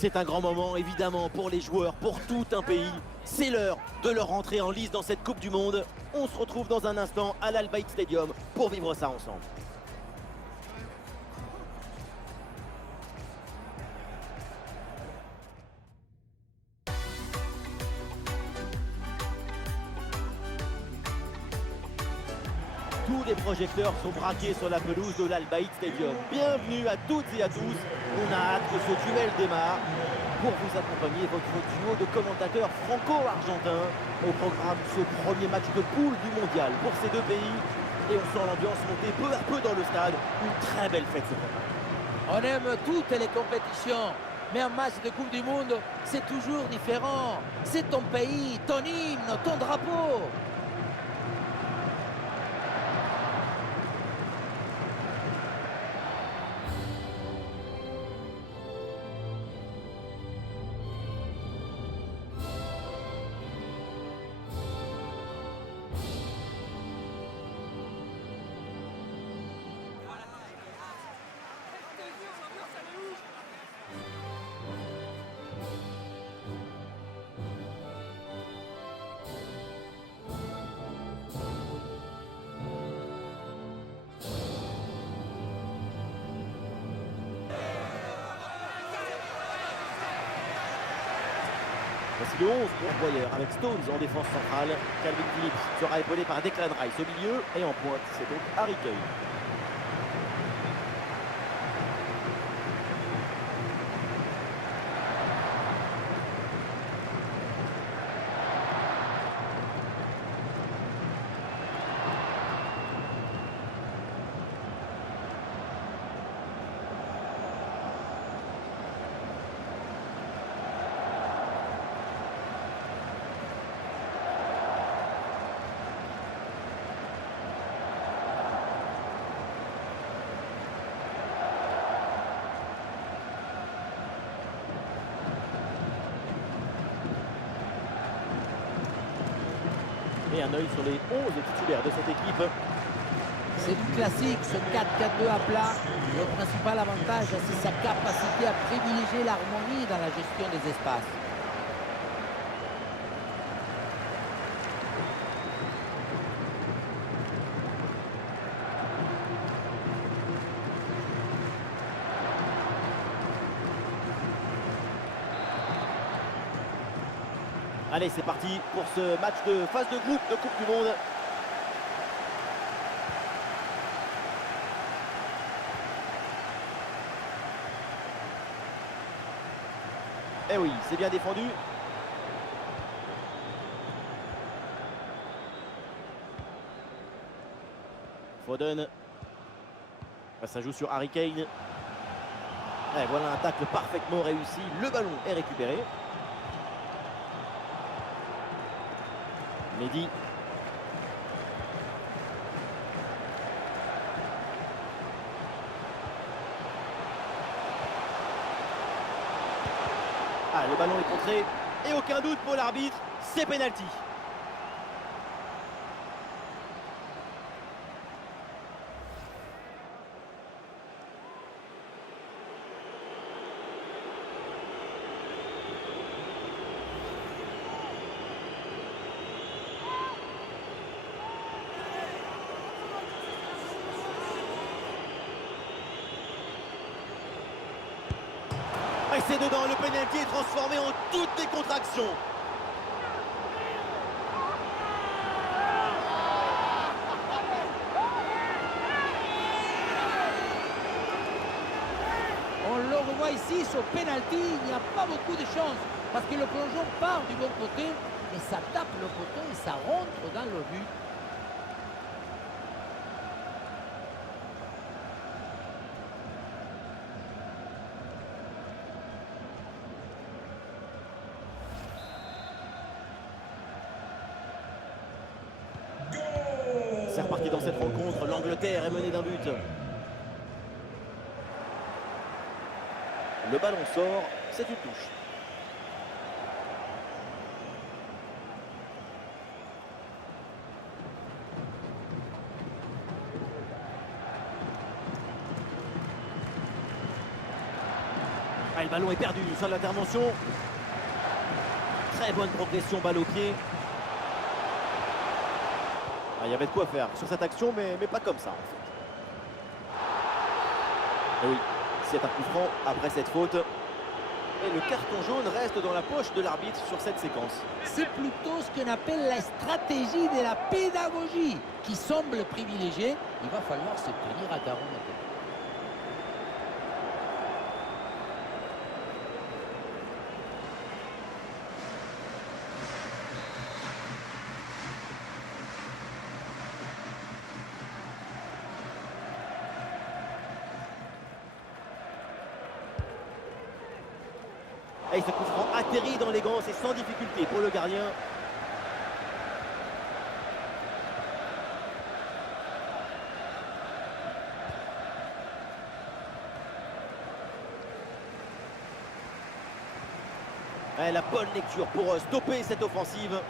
C'est un grand moment évidemment pour les joueurs, pour tout un pays. C'est l'heure de leur rentrer en lice dans cette Coupe du Monde. On se retrouve dans un instant à l'Al Bayt Stadium pour vivre ça ensemble. Tous les projecteurs sont braqués sur la pelouse de l'Al Bayt Stadium. Bienvenue à toutes et à tous. On a hâte que ce duel démarre. Pour vous accompagner, votre duo de commentateurs franco-argentins au programme ce premier match de poule du mondial pour ces deux pays. Et on sent l'ambiance monter peu à peu dans le stade. Une très belle fête ce programme. On aime toutes les compétitions, mais un match de Coupe du Monde, c'est toujours différent. C'est ton pays, ton hymne, ton drapeau. Voici le 11 pour Boyer avec Stones en défense centrale. Calvin Phillips sera épaulé par Declan Rice au milieu et en pointe, c'est donc Harry Kane. Et un œil sur les 11 titulaires de cette équipe. C'est du classique, ce 4-4-2 à plat. Le principal avantage, c'est sa capacité à privilégier l'harmonie dans la gestion des espaces. Allez, c'est parti pour ce match de phase de groupe de Coupe du Monde. Eh oui, c'est bien défendu. Foden. Ça joue sur Harry Kane. Et voilà un tacle parfaitement réussi. Le ballon est récupéré. Mendy. Ah, le ballon est contré. Et aucun doute pour l'arbitre, c'est pénalty. Et c'est dedans, le pénalty est transformé en toute décontraction. On le revoit ici, ce pénalty, il n'y a pas beaucoup de chance. Parce que le plongeon part du bon côté, et ça tape le poteau et ça rentre dans le but. C'est reparti dans cette rencontre, l'Angleterre est menée d'un but. Le ballon sort, c'est une touche. le ballon est perdu sur l'intervention. Très bonne progression, balle au pied. Ah, il y avait de quoi faire sur cette action, mais pas comme ça en fait. Et oui, c'est un coup franc après cette faute. Et le carton jaune reste dans la poche de l'arbitre sur cette séquence. C'est plutôt ce qu'on appelle la stratégie de la pédagogie qui semble privilégiée. Il va falloir se tenir à garde maintenant. Et ce coup franc atterrit dans les gants, c'est sans difficulté pour le gardien. Et la bonne lecture pour stopper cette offensive.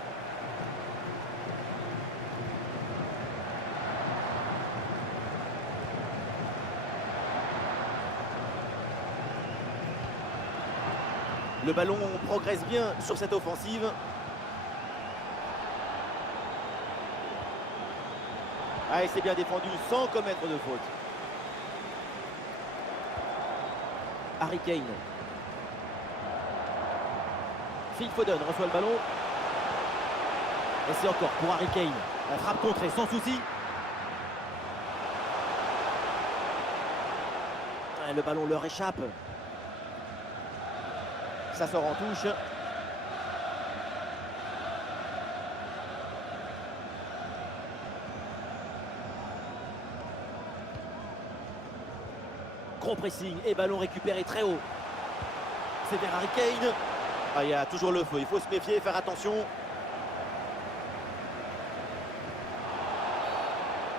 Le ballon progresse bien sur cette offensive. Ah, et c'est bien défendu sans commettre de faute. Harry Kane. Phil Foden reçoit le ballon. Et c'est encore pour Harry Kane. La frappe contrée sans souci. Et le ballon leur échappe. Ça sort en touche. Gros pressing et ballon récupéré très haut. C'est vers Harry Kane. Ah, il y a toujours le feu, il faut se méfier, faire attention.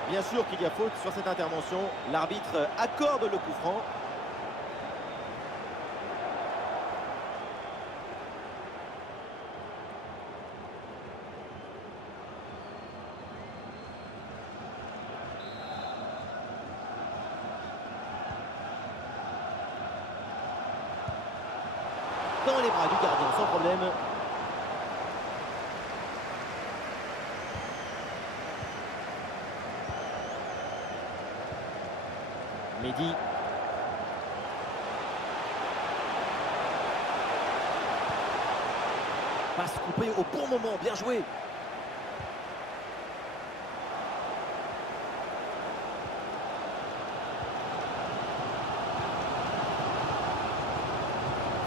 Bien sûr qu'il y a faute sur cette intervention. L'arbitre accorde le coup franc. Dans les bras du gardien sans problème. Mendy. Passe coupée au bon moment, bien joué.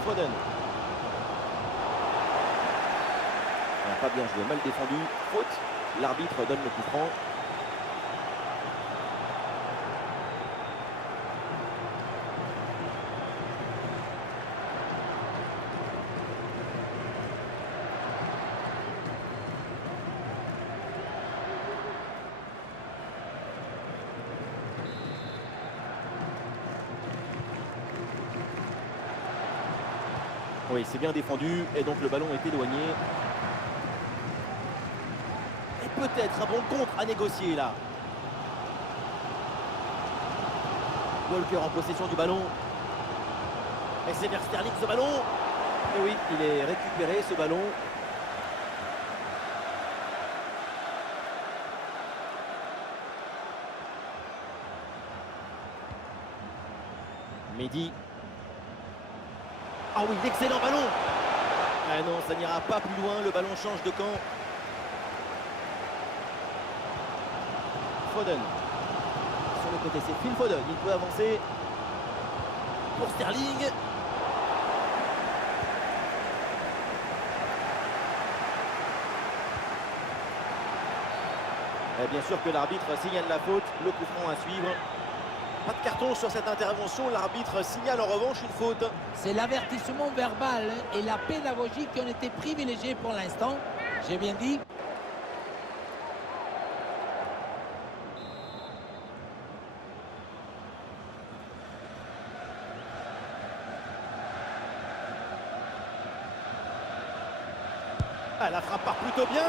Foden. Pas bien joué, mal défendu, faute. L'arbitre donne le coup franc. Oui, c'est bien défendu et donc le ballon est éloigné. Peut-être un bon contre à négocier là. Walker en possession du ballon. Et c'est vers Sterling ce ballon. Et oui, il est récupéré ce ballon. Mendy. Ah oui, l'excellent ballon. Ah non, ça n'ira pas plus loin, le ballon change de camp. Foden. Sur le côté, c'est Phil Foden. Il peut avancer pour Sterling. Et bien sûr que l'arbitre signale la faute. Le coup franc à suivre. Pas de carton sur cette intervention. L'arbitre signale en revanche une faute. C'est l'avertissement verbal et la pédagogie qui ont été privilégiés pour l'instant. J'ai bien dit. Ah, la frappe part plutôt bien.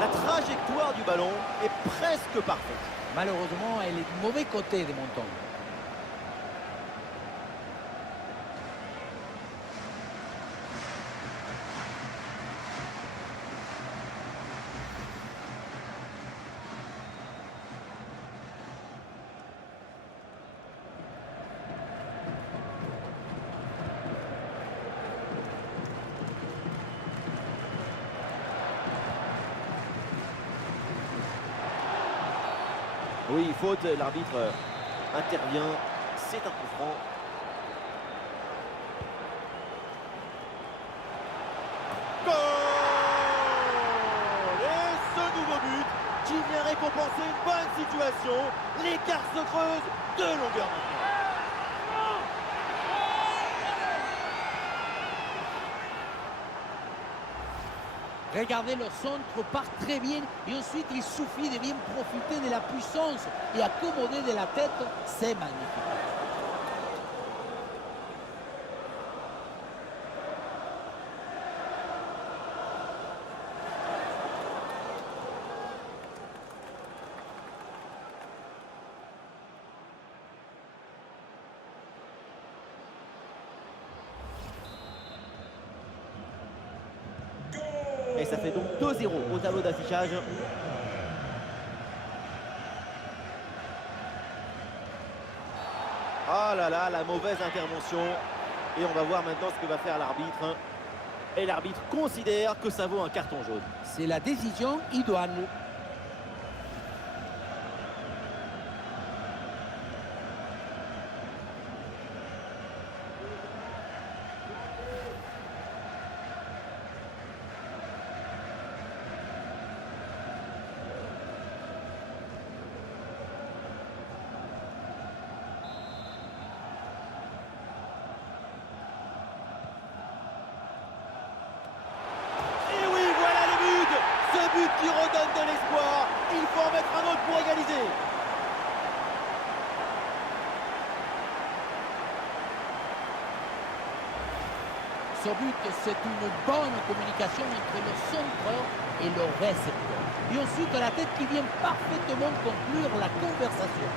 La trajectoire du ballon est presque parfaite. Malheureusement, elle est du mauvais côté de mon temps. Oui, faute, l'arbitre intervient, c'est un coup franc. Goal! Et ce nouveau but qui vient récompenser une bonne situation. L'écart se creuse de longueur maintenant. Regardez, le centre part très bien et ensuite il suffit de bien profiter de la puissance et accommoder de la tête. C'est magnifique. Et ça fait donc 2-0 au tableau d'affichage. Oh là là, la mauvaise intervention. Et on va voir maintenant ce que va faire l'arbitre. Et l'arbitre considère que ça vaut un carton jaune. C'est la décision idoine. Et oui, voilà le but. Ce but qui redonne de l'espoir. Il faut en mettre un autre pour égaliser. Ce but, c'est une bonne communication entre le centreur et le récepteur. Et ensuite, la tête qui vient parfaitement conclure la conversation.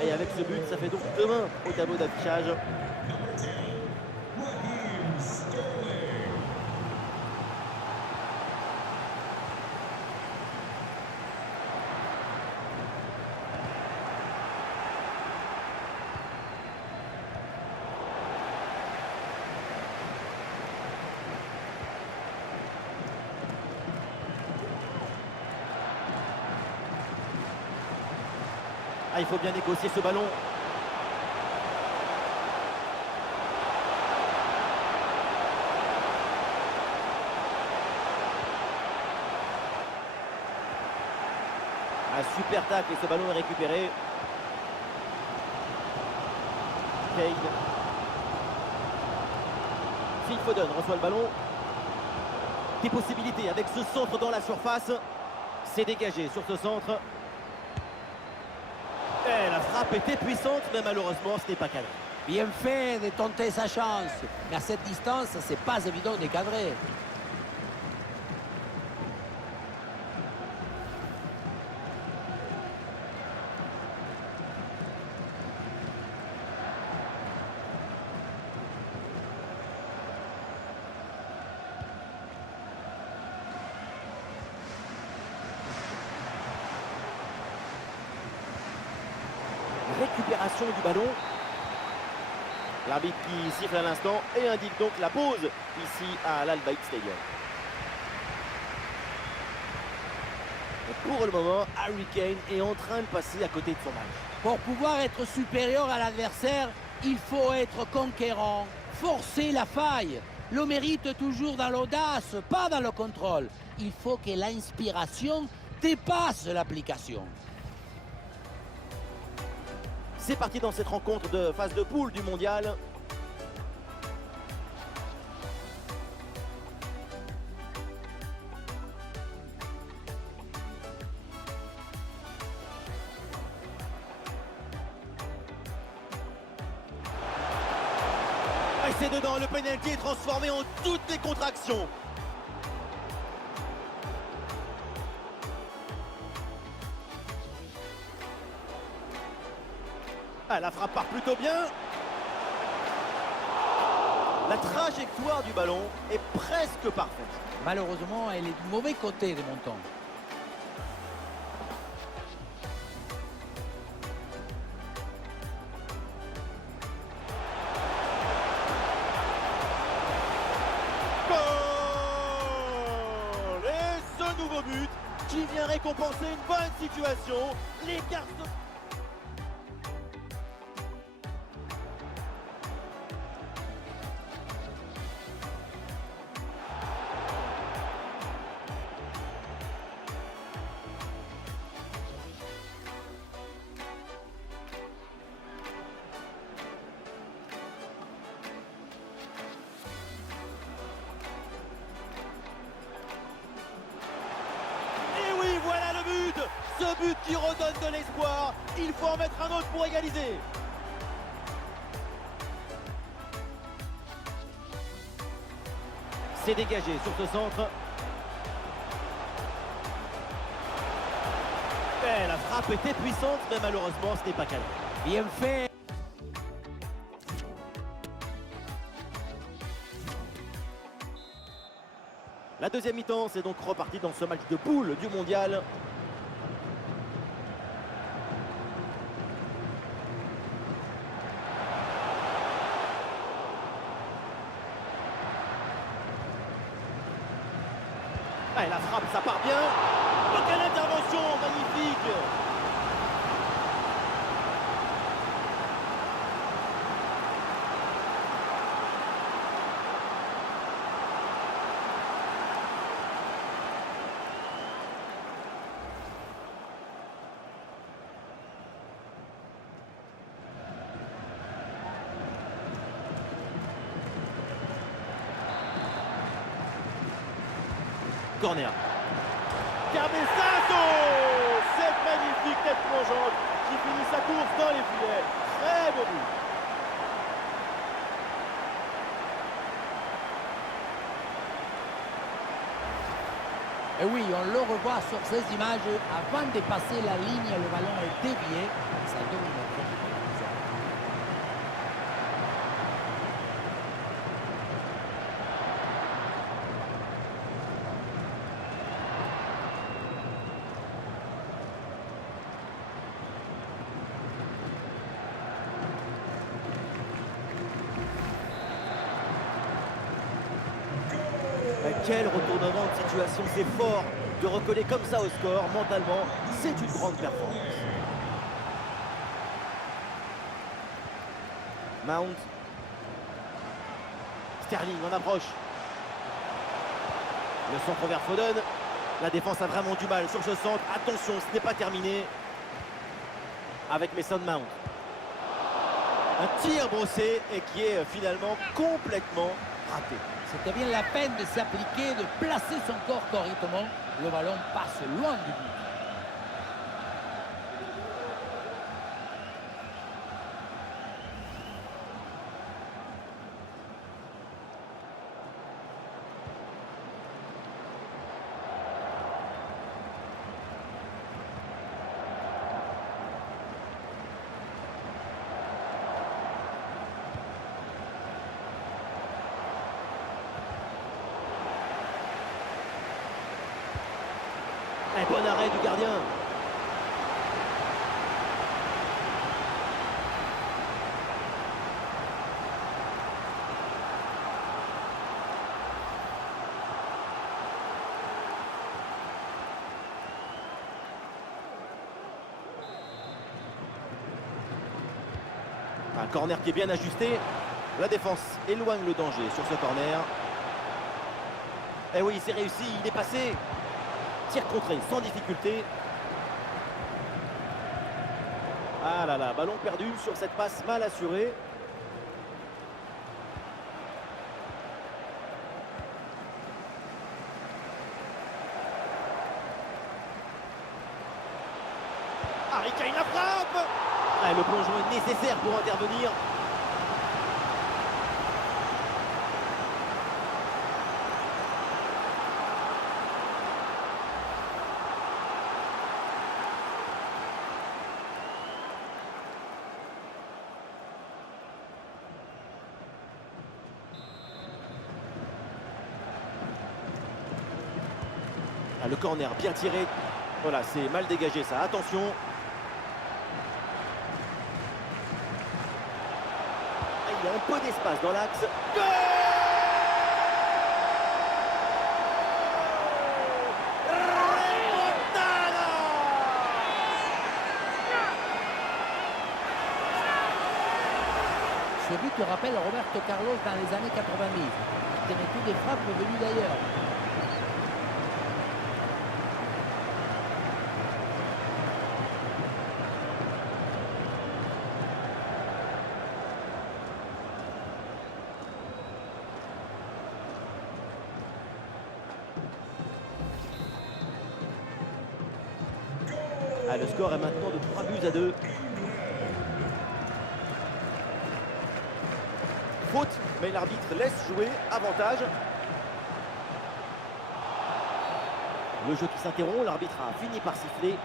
Et avec ce but, ça fait donc 2-1 au tableau d'affichage. Ah, il faut bien négocier ce ballon. Un super tacle et ce ballon est récupéré. Kane. Phil Foden reçoit le ballon. Des possibilités avec ce centre dans la surface. C'est dégagé sur ce centre. Et la frappe était puissante, mais malheureusement, ce n'est pas cadré. Bien fait de tenter sa chance. Mais à cette distance, c'est pas évident de cadrer. Récupération du ballon. L'arbitre qui siffle à l'instant et indique donc la pause ici à l'Al Bayt Stadium. Et pour le moment, Harry Kane est en train de passer à côté de son match. Pour pouvoir être supérieur à l'adversaire, il faut être conquérant, forcer la faille. Le mérite toujours dans l'audace, pas dans le contrôle. Il faut que l'inspiration dépasse l'application. C'est parti dans cette rencontre de phase de poule du mondial. Et c'est dedans, le pénalty est transformé en toutes les contractions. Ah, la frappe part plutôt bien. La trajectoire du ballon est presque parfaite. Malheureusement, elle est du mauvais côté des montants. Goal! Et ce nouveau but qui vient récompenser une bonne situation. Les garçons... Et oui, voilà le but! Ce but qui redonne de l'espoir. Il faut en mettre un autre pour égaliser. C'est dégagé sur ce centre. Et la frappe était puissante, mais malheureusement, ce n'est pas cadré. Bien fait. La deuxième mi-temps, c'est donc reparti dans ce match de poule du mondial. Et la frappe, ça part bien. Oh, quelle intervention magnifique! Corner. Cabeçazo! Cette magnifique tête plongeante qui finit sa course dans les filets. Très beau but. Et oui, on le revoit sur ces images. Avant de passer la ligne, le ballon est dévié. Ça donne une très jolie bizarre. Quel retournement de situation, c'est fort de recoller comme ça au score. Mentalement, c'est une grande performance. Mount. Sterling en approche. Le centre vers Foden. La défense a vraiment du mal sur ce centre. Attention, ce n'est pas terminé. Avec Mason Mount. Un tir brossé et qui est finalement complètement raté. C'était bien la peine de s'appliquer, de placer son corps correctement. Le ballon passe loin du but. Un bon arrêt du gardien. Un corner qui est bien ajusté. La défense éloigne le danger sur ce corner. Et oui, c'est réussi, il est passé. Tir contré sans difficulté. Ah là là, ballon perdu sur cette passe mal assurée. Harry Kane la frappe. Ah, le plongeon est nécessaire pour intervenir. Ah, le corner bien tiré. Voilà, c'est mal dégagé ça. Attention. Ah, il y a un peu d'espace dans l'axe. Goal! Ce but te rappelle Roberto Carlos dans les années 90. Il tenait toutes des frappes venues d'ailleurs. Ah, le score est maintenant de 3-2. Faute, mais l'arbitre laisse jouer, avantage. Le jeu qui s'interrompt, l'arbitre a fini par siffler.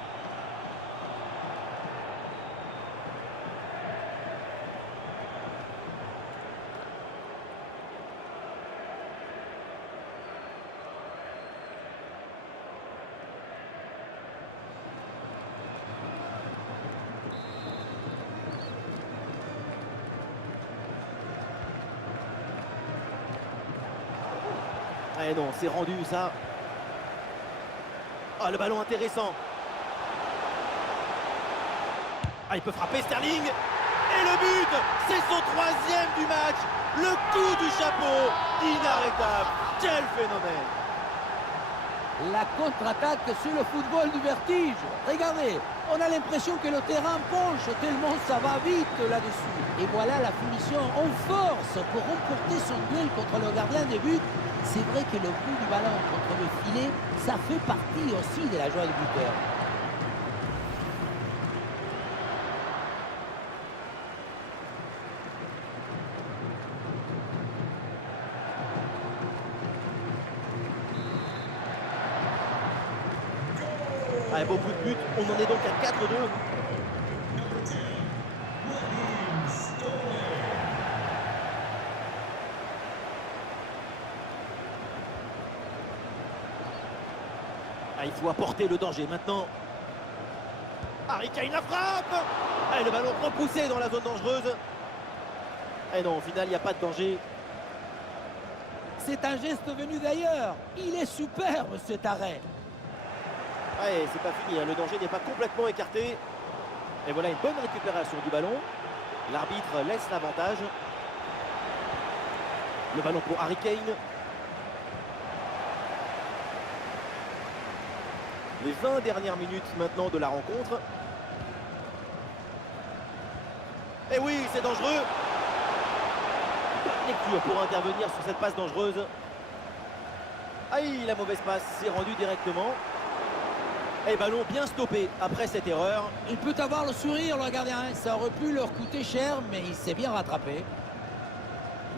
Eh non, c'est rendu ça. Ah, le ballon intéressant. Ah, il peut frapper Sterling. Et le but, c'est son 3e du match. Le coup du chapeau, inarrêtable. Quel phénomène. La contre-attaque sur le football du vertige. Regardez, on a l'impression que le terrain penche tellement ça va vite là-dessus. Et voilà la finition en force pour remporter son duel contre le gardien de but. C'est vrai que le coup du ballon contre le filet, ça fait partie aussi de la joie du buteur. Ah, beaucoup de buts, on en est donc à 4-2. Ah, il faut apporter le danger maintenant. Harry Kane la frappe. Ah, et le ballon repoussé dans la zone dangereuse. Et non, au final, il n'y a pas de danger. C'est un geste venu d'ailleurs. Il est superbe cet arrêt. Ouais, c'est pas fini, hein. Le danger n'est pas complètement écarté. Et voilà une bonne récupération du ballon. L'arbitre laisse l'avantage. Le ballon pour Harry Kane. Les 20 dernières minutes maintenant de la rencontre. Et oui, c'est dangereux. Pas de lecture pour intervenir sur cette passe dangereuse. Aïe, la mauvaise passe, c'est rendu directement. Et ballon bien stoppé après cette erreur. Il peut avoir le sourire, le gardien. Ça aurait pu leur coûter cher, mais il s'est bien rattrapé.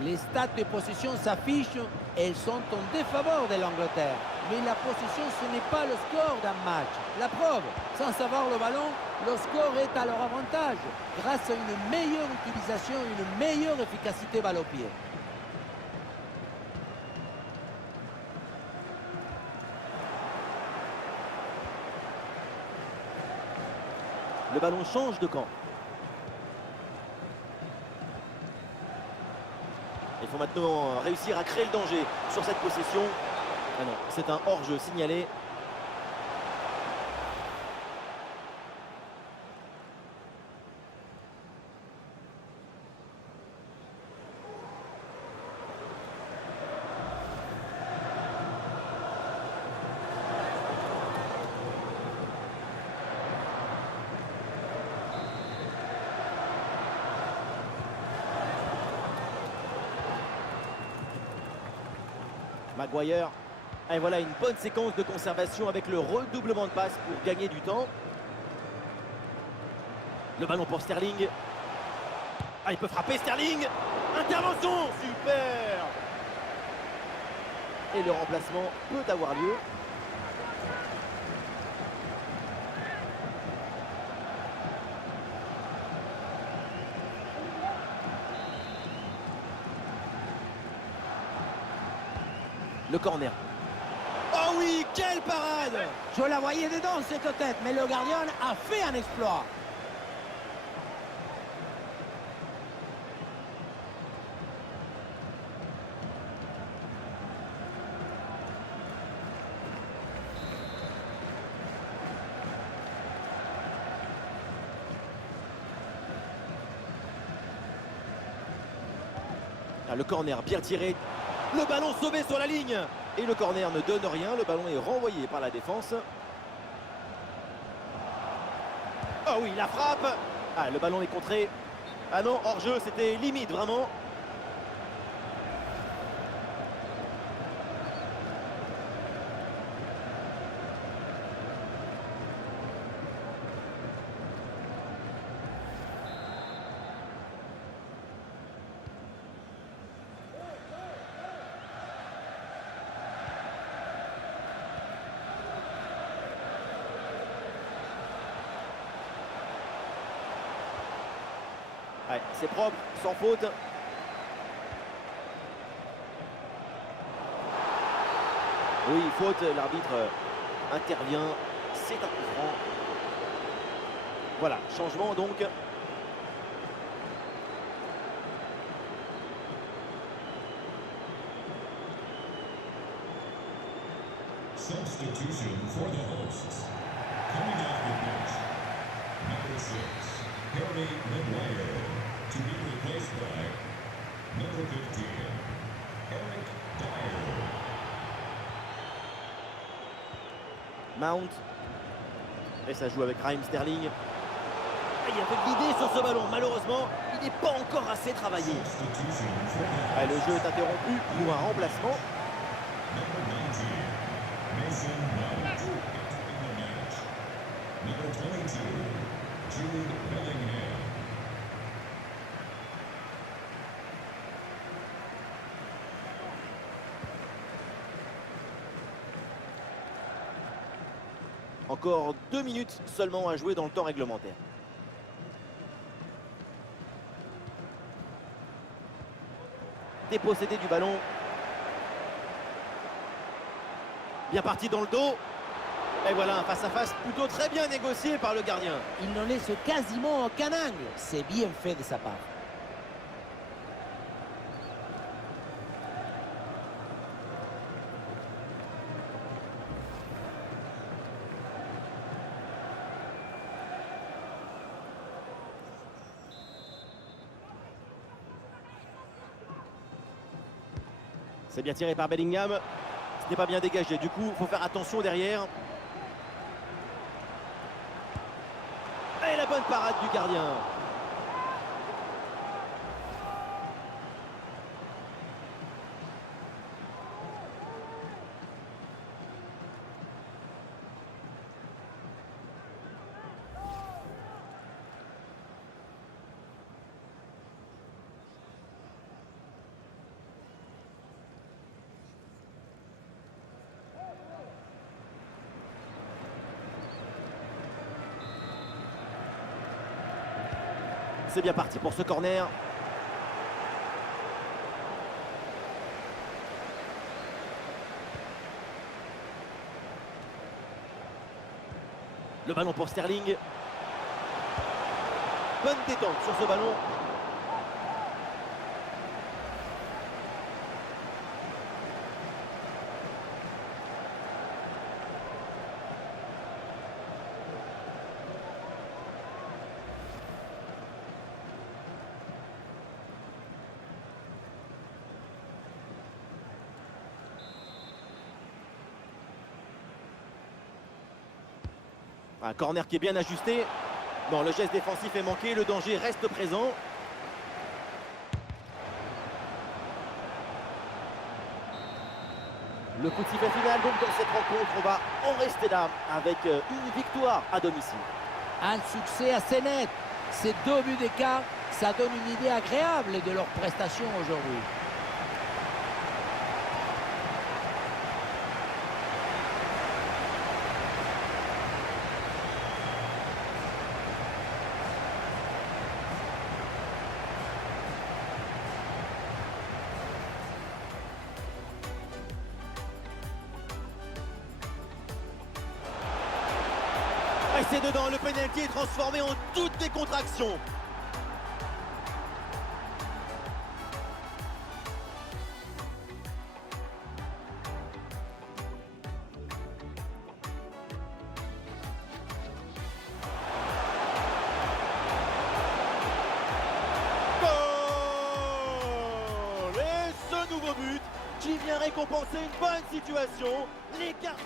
Les stats de possession s'affichent et elles sont en défaveur de l'Angleterre. Mais la possession, ce n'est pas le score d'un match. La preuve, sans savoir le ballon, le score est à leur avantage grâce à une meilleure utilisation et une meilleure efficacité balle au pied. Le ballon change de camp. Il faut maintenant réussir à créer le danger sur cette possession. Ah non, c'est un hors-jeu signalé. Maguire. Et voilà une bonne séquence de conservation avec le redoublement de passe pour gagner du temps. Le ballon pour Sterling. Ah, il peut frapper Sterling. Intervention, super. Et le remplacement peut avoir lieu. Le corner. Oh oui, quelle parade! Je la voyais dedans cette tête, mais le gardien a fait un exploit. Ah, le corner bien tiré. Le ballon sauvé sur la ligne. Et le corner ne donne rien. Le ballon est renvoyé par la défense. Oh oui, la frappe. Ah, le ballon est contré. Ah non, hors-jeu, c'était limite, vraiment. Ouais, c'est propre, sans faute. Oui, faute, l'arbitre intervient. C'est un coup franc. Voilà, changement donc. Substitution for the hosts. Coming off the bench, number 6, Harry Maguire, to be replaced by number 15, Eric Dyer. Mount. Et ça joue avec Raheem Sterling. Ah, il y avait de l'idée sur ce ballon. Malheureusement, il n'est pas encore assez travaillé. Substitution for the Ah, le jeu est interrompu pour un remplacement. number 19, Mason Mount, entering the match. Number 22, Jude Bellingham. Encore 2 minutes seulement à jouer dans le temps réglementaire. Dépossédé du ballon. Bien parti dans le dos. Et voilà un face-à-face plutôt très bien négocié par le gardien. Il ne laisse quasiment aucun angle. C'est bien fait de sa part. C'est bien tiré par Bellingham. Ce n'est pas bien dégagé. Du coup, il faut faire attention derrière. Et la bonne parade du gardien. C'est bien parti pour ce corner. Le ballon pour Sterling. Bonne détente sur ce ballon. Un corner qui est bien ajusté. Bon, le geste défensif est manqué, le danger reste présent. Le coup de sifflet final donc dans cette rencontre, on va en rester là avec une victoire à domicile. Un succès assez net. Ces 2 buts d'écart, ça donne une idée agréable de leur prestation aujourd'hui. Et c'est dedans, le pénalty est transformé en toute décontraction. Goal! Et ce nouveau but qui vient récompenser une bonne situation. Les garçons...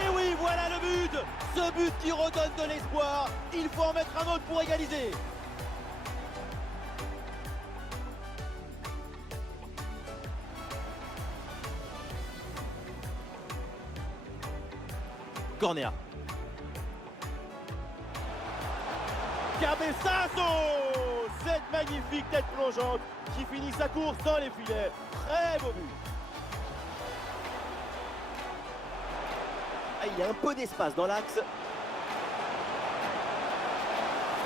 Et oui, voilà le but! Ce but qui redonne de l'espoir. Il faut en mettre un autre pour égaliser. Corner. Cabeçazo! Cette magnifique tête plongeante qui finit sa course dans les filets. Très beau but. Ah, il y a un peu d'espace dans l'axe.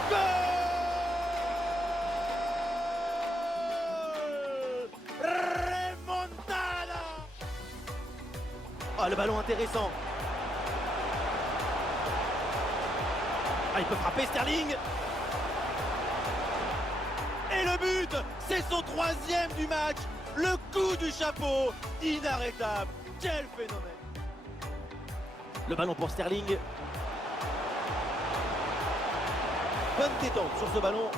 Goal! Remontada! Ah, le ballon intéressant. Ah, il peut frapper Sterling. Et le but, c'est son 3e du match. Le coup du chapeau, inarrêtable. Quel phénomène. Le ballon pour Sterling. Bonne détente sur ce ballon.